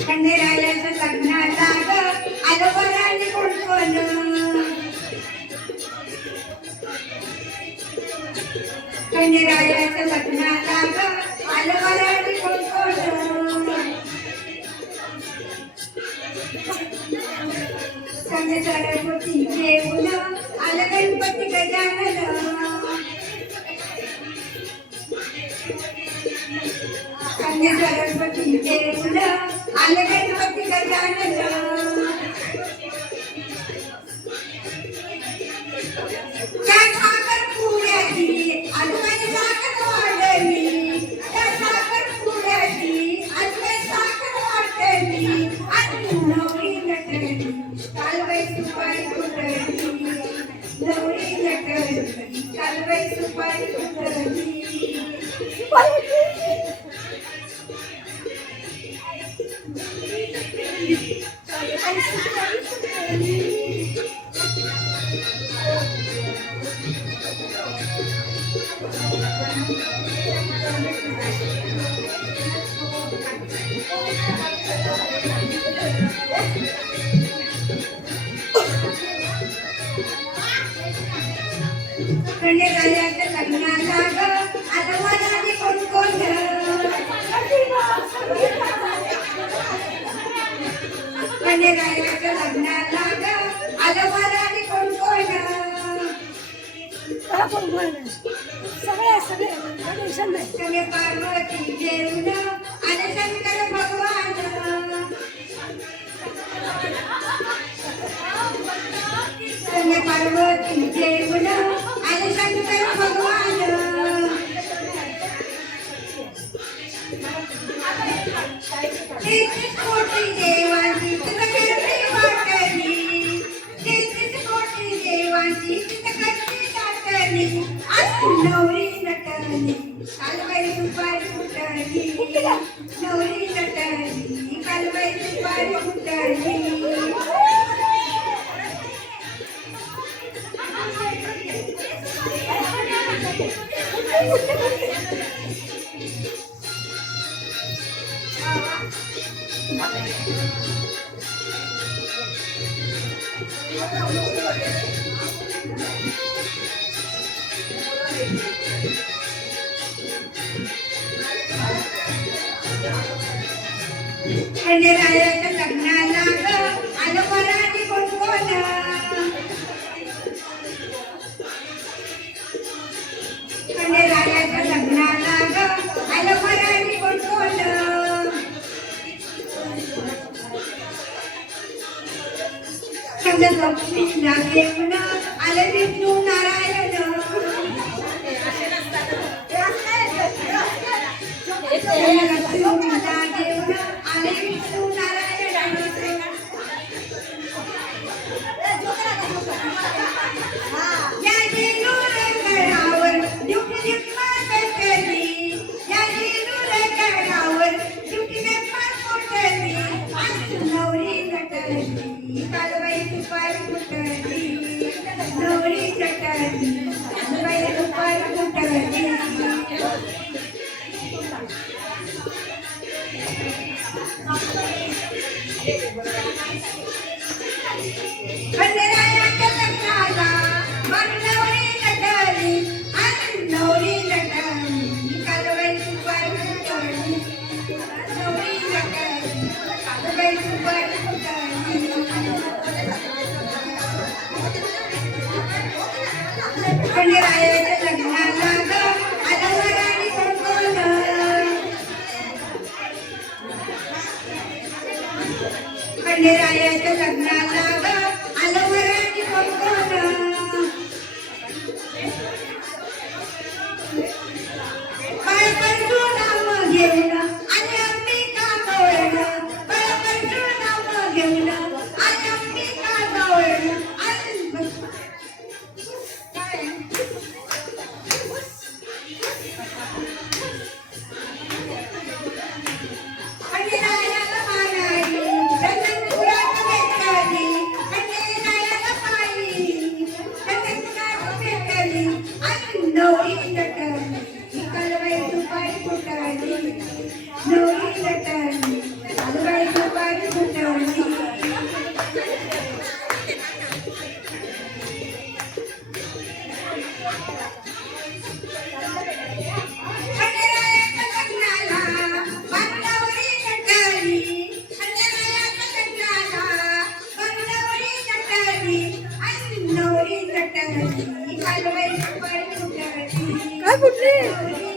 खंडेरायाचं लग्नाला ग आलं बरं कोण कोण खंडेरायाचं लग्नाला ग आलं बरं कोण कोण खंडे सरस्वती देऊन आलं गणपती गजानन खंडे सरस्वती देऊन आलं गणपती गजानन त्या साखर पुण्याची आजूबाई साखर वाढली त्या साखर पुण्याची आजूबाई साखर वाढली आणि नवरी नटली कालबाई सुपारी फुटली नवरी नटली कालबाई सुपारी फुटली खंडेरायाचं लग्नाला ग आता माझ्या कोण कोण खंडेरायाचं लग्नाला ग आलं मराठी कोण कोण सगळे पार्वती देऊन आले शंकर भगवान सगळे पार्वती देऊन आले शंकर भगवान तेहतीस कोटी देवांची तिथं वाटली 33 कोटी देवांची तिथं वाटली आणि नवरी नटली कालबाई सुपारी फुटली नवरी नटली कालबाई सुपारी फुटली खंडेरायाच्या लग्नाला ग आलं मराठी कोण कोण खंडेरायाच्या लग्नाला ग आलं मराठी कोण कोण लक्ष्मीला देऊन आलं विष्णू नारायण लक्ष्मीला देऊन आले विष्णू नारायण या जेलूर गडावर ड्युटी पेटली या जेलूर गडावर ड्युटी पेटली नवरी नटली कालबाई सुपारी फुटली नवरी नटली कालबाई सुपारी फुटली खंडेरायाच्या लग्नाला नवरी नटली खंडेरायाच्या लग्नाला ग आलं वराडी कोण कोण खंडेरायाच्या लग्नाला ग आलं वराडी कोण कोण बाळपणचं नाव घेऊन आणि अंबिका गवळण बाळपणचं नाव घेऊन आणि अंबिका गवळण खंडेरायाला मानाई रतनपुरात भेटली खंडेरायाला पाहिली रतनपुरात भेटली आणि नवरी नटली कालबाई दुपारी फुटाली नवरी नटली कालबाई दुपारी फुटाली खंडेरायाच्या लग्नाला बांगडावरी नटली खंडेरायाच्या लग्नाला बांगडावरी नटली आणि नवरी नटली कालबाई दुपारी फुटाली काय कुठली